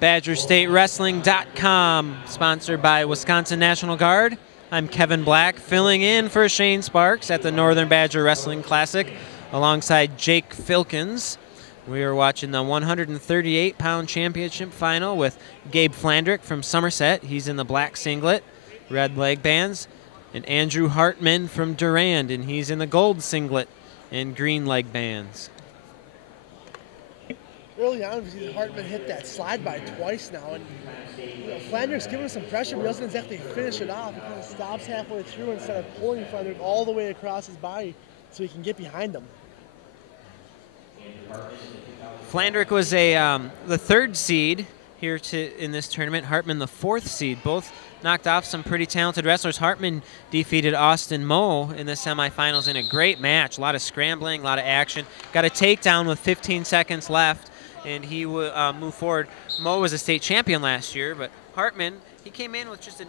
BadgerStateWrestling.com, sponsored by Wisconsin National Guard. I'm Kevin Black, filling in for Shane Sparks at the Northern Badger Wrestling Classic, alongside Jake Filkins. We are watching the 138-pound championship final with Gabe Flandrick from Somerset. He's in the black singlet, red leg bands, and Andrew Hartmann from Durand, and he's in the gold singlet and green leg bands. Early on, we see Hartmann hit that slide by twice now, and Flandrick's giving us some pressure, but he doesn't exactly finish it off. He kind of stops halfway through instead of pulling Flandrick all the way across his body so he can get behind him. Flandrick was the third seed here in this tournament. Hartmann the fourth seed. Both knocked off some pretty talented wrestlers. Hartmann defeated Austin Moe in the semifinals in a great match. A lot of scrambling, a lot of action. Got a takedown with 15 seconds left, and he would move forward. Moe was a state champion last year, but Hartmann, he came in with just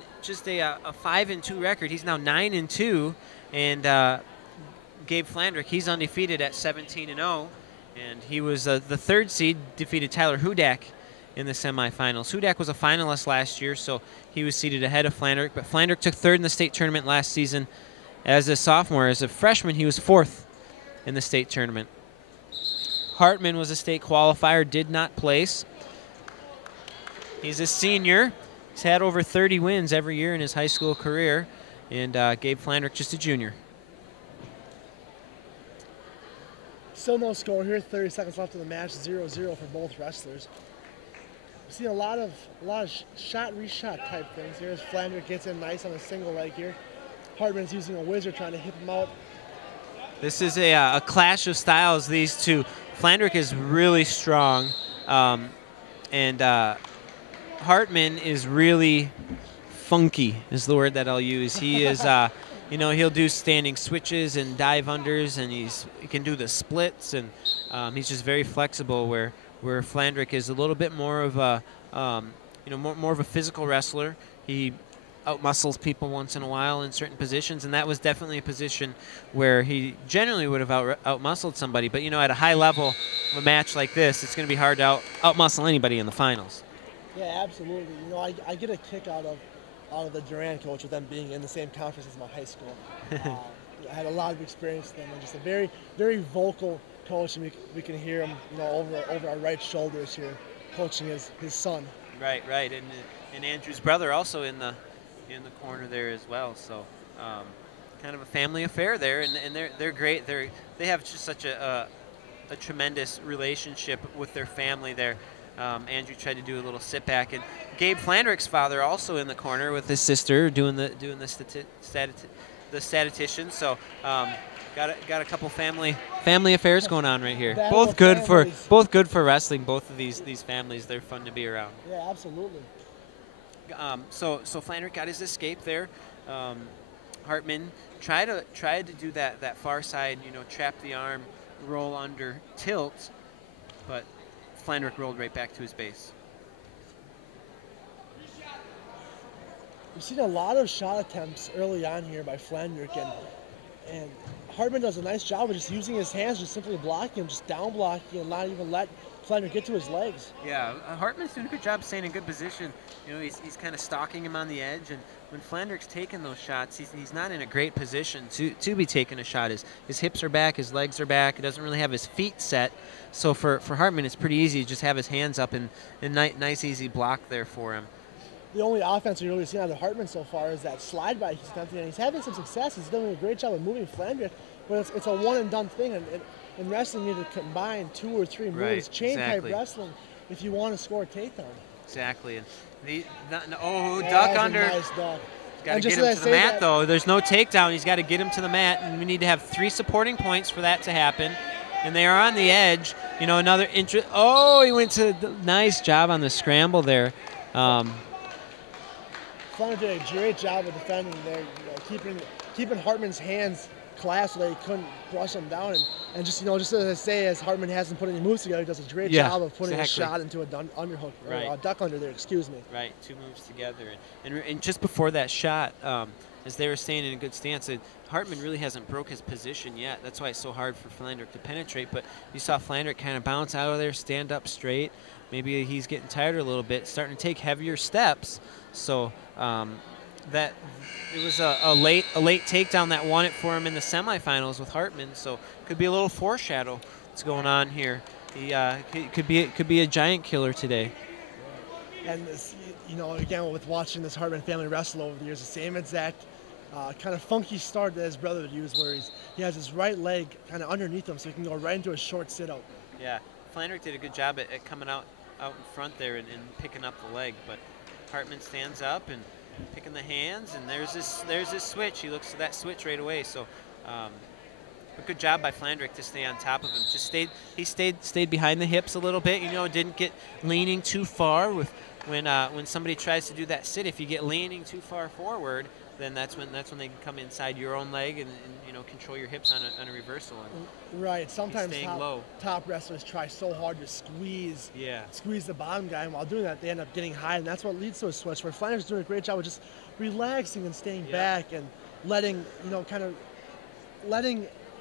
a 5-2 record. He's now 9-2, and Gabe Flandrick, he's undefeated at 17-0, and he was the third seed, defeated Tyler Hudak in the semifinals. Hudak was a finalist last year, so he was seated ahead of Flandrick, but Flandrick took third in the state tournament last season as a sophomore. As a freshman, he was fourth in the state tournament. Hartmann was a state qualifier, did not place. He's a senior. He's had over 30 wins every year in his high school career, and Gabe Flandrick just a junior. Still no score here, 30 seconds left in the match, 0-0 for both wrestlers. We've seen a lot of shot-reshot type things here as Flandrick gets in nice on a single leg here. Hartmann's using a wizard trying to hit him out. This is a clash of styles, these two. Flandrick is really strong, and Hartmann is really funky, is the word that I'll use. He is, you know, he'll do standing switches and dive unders, and he can do the splits, and he's just very flexible. Where Flandrick is a little bit more of a, you know, more of a physical wrestler. He outmuscles people once in a while in certain positions, and that was definitely a position where he generally would have outmuscled somebody. But you know, at a high level of a match like this, it's going to be hard to outmuscle anybody in the finals. Yeah, absolutely. You know, I get a kick out of the Durand coach with them being in the same conference as my high school. I had a lot of experience with them, and just a very, very vocal coach, and we can hear him, you know, over our right shoulders here, coaching his son. Right, and Andrew's brother also in the corner there as well. So kind of a family affair there, and they're great. They have just such a tremendous relationship with their family there. Andrew tried to do a little sit back, and Gabe Flandrick's father also in the corner with his sister doing the statistician. So got a couple family affairs going on right here. Both good for wrestling. Both of these families, they're fun to be around. Yeah, absolutely. So Flandrick got his escape there. Hartmann tried to do that far side, you know, trap the arm, roll under, tilt, but Flandrick rolled right back to his base. We've seen a lot of shot attempts early on here by Flandrick, and Hartmann does a nice job of just using his hands, just simply blocking him, just down blocking, and not even let Flandrick get to his legs. Yeah, Hartmann's doing a good job staying in good position. You know, he's kind of stalking him on the edge, and when Flandrick's taking those shots, he's not in a great position to be taking a shot. His hips are back, his legs are back. He doesn't really have his feet set. So for Hartmann, it's pretty easy to just have his hands up and nice, easy block there for him. The only offense we've really seen out of Hartmann so far is that slide by he's attempting, and he's having some success. He's doing a great job of moving Flandrick, but it's a one-and-done thing. And in wrestling, you need to combine 2 or 3 moves, right, chain-type wrestling, if you want to score a takedown. Exactly. And duck under. Nice duck. Got to get him to the mat, though. There's no takedown. He's got to get him to the mat, and we need to have 3 supporting points for that to happen. And they are on the edge. You know, another interest. Oh, he went to the nice job on the scramble there. Flandrick did a great job of defending there, you know, keeping Hartmann's hands clasped so that he couldn't brush him down, and just, you know, just as I say, as Hartmann hasn't put any moves together, he does a great job of putting a shot into a underhook, right, or a duck under there, excuse me. Right, 2 moves together, and just before that shot, as they were staying in a good stance, Hartmann really hasn't broke his position yet. That's why it's so hard for Flandrick to penetrate. But you saw Flandrick kind of bounce out of there, stand up straight. maybe he's getting tired a little bit, starting to take heavier steps. So that it was a late takedown that won it for him in the semifinals with Hartmann. So could be a little foreshadow what's going on here. He could be a giant killer today. And this, you know, again, with watching this Hartmann family wrestle over the years, the same exact kind of funky start that his brother would use, where he has his right leg kind of underneath him, so he can go right into a short sit-out. Yeah, Flandrick did a good job at coming out in front there and picking up the leg, but Hartmann stands up and picking the hands, and there's this switch. He looks to that switch right away. So, a good job by Flandrick to stay on top of him. He stayed behind the hips a little bit. You know, didn't get leaning too far with when somebody tries to do that sit. If you get leaning too far forward, then that's when they can come inside your own leg and you know, control your hips on a reversal. And right. Sometimes low. Top wrestlers try so hard to squeeze the bottom guy, and while doing that, they end up getting high, and that's what leads to a switch. Where Flandrick's doing a great job of just relaxing and staying back and letting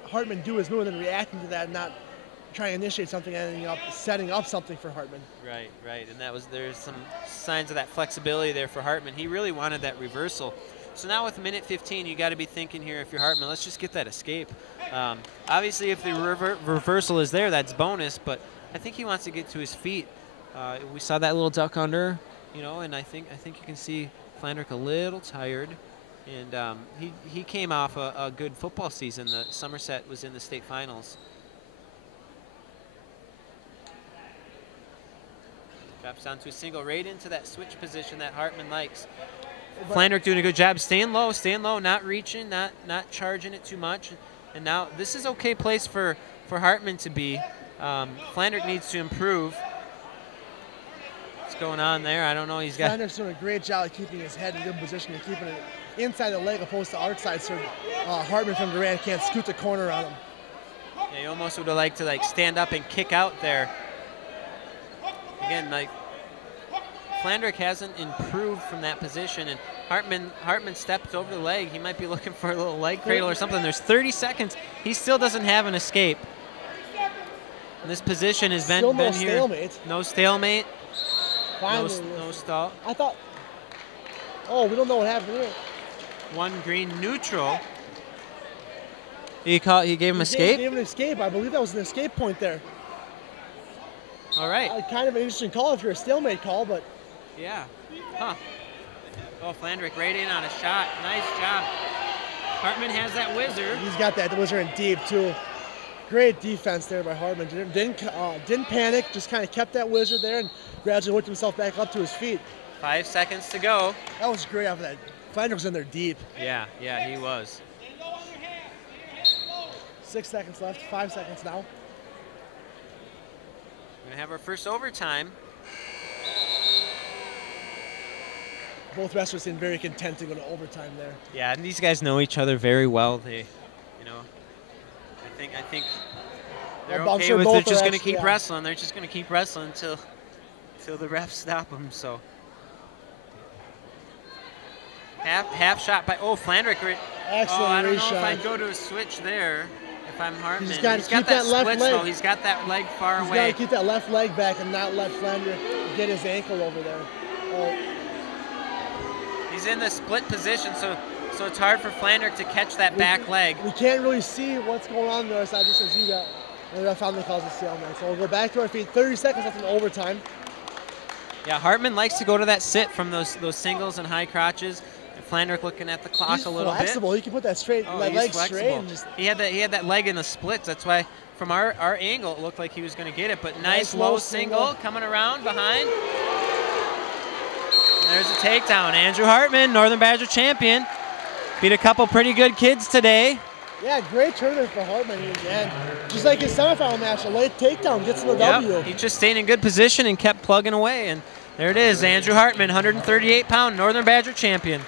Hartmann do his move and then reacting to that, and not trying to initiate something and ending up setting up something for Hartmann. Right. And there's some signs of that flexibility there for Hartmann. He really wanted that reversal. So now with minute 15, you got to be thinking here, if you're Hartmann, let's just get that escape. Obviously, if the reversal is there, that's bonus, but I think he wants to get to his feet. We saw that little duck under, you know, and I think you can see Flandrick a little tired. And he came off a good football season. The Somerset was in the state finals. Drops down to a single right into that switch position that Hartmann likes. Flandrick doing a good job, staying low, not reaching, not charging it too much. And now this is okay place for Hartmann to be. Flandrick needs to improve. What's going on there? I don't know. Flandrick's doing a great job of keeping his head in good position and keeping it inside the leg opposed to outside, so Hartmann from Durant can't scoot the corner on him. Yeah, you almost would have liked to stand up and kick out there. Again, Flandrick hasn't improved from that position, and Hartmann stepped over the leg. He might be looking for a little leg cradle or something. There's 30 seconds. He still doesn't have an escape. And this position has been no here. Stalemate. No stalemate. Finally, no stall. I thought. Oh, we don't know what happened here. One green neutral. He gave him escape? He gave him an escape. I believe that was an escape point there. All right. Kind of an interesting call if you're a stalemate call, but. Yeah. Huh. Oh, Flandrick right in on a shot. Nice job. Hartmann has that whizzer. He's got that whizzer in deep, too. Great defense there by Hartmann. Didn't panic, just kind of kept that whizzer there and gradually worked himself back up to his feet. 5 seconds to go. That was great off of that. Flandrick was in there deep. Yeah, he was. 6 seconds left, 5 seconds now. We're going to have our first overtime. Both wrestlers seem very content to go to overtime there. Yeah, and these guys know each other very well. They, you know, I think they're okay with. They're just going to keep wrestling. They're just going to keep wrestling until the refs stop them. So half shot by Flandrick. Excellent. I don't know shot. if I'd go to a switch there. If I'm Hartmann, he's got that left leg. Though. He's got that leg far away. He's got to keep that left leg back and not let Flandrick get his ankle over there. He's in the split position, so it's hard for Flandrick to catch that back leg. We can't really see what's going on there, so I just as you got. And that finally calls a stalemate. So we'll go back to our feet. 30 seconds left in overtime. Yeah, Hartmann likes to go to that sit from those singles and high crotches. And Flandrick looking at the clock a little flexible. bit. He can put that leg straight. And just he had that leg in the splits. That's why from our angle it looked like he was going to get it. But nice low single coming around behind. There's a takedown. Andrew Hartmann, Northern Badger champion. Beat a couple pretty good kids today. Yeah, great tournament for Hartmann again. Just like his semifinal match, a late takedown gets him a W. He just stayed in good position and kept plugging away. And there it is, Andrew Hartmann, 138-pound Northern Badger champion.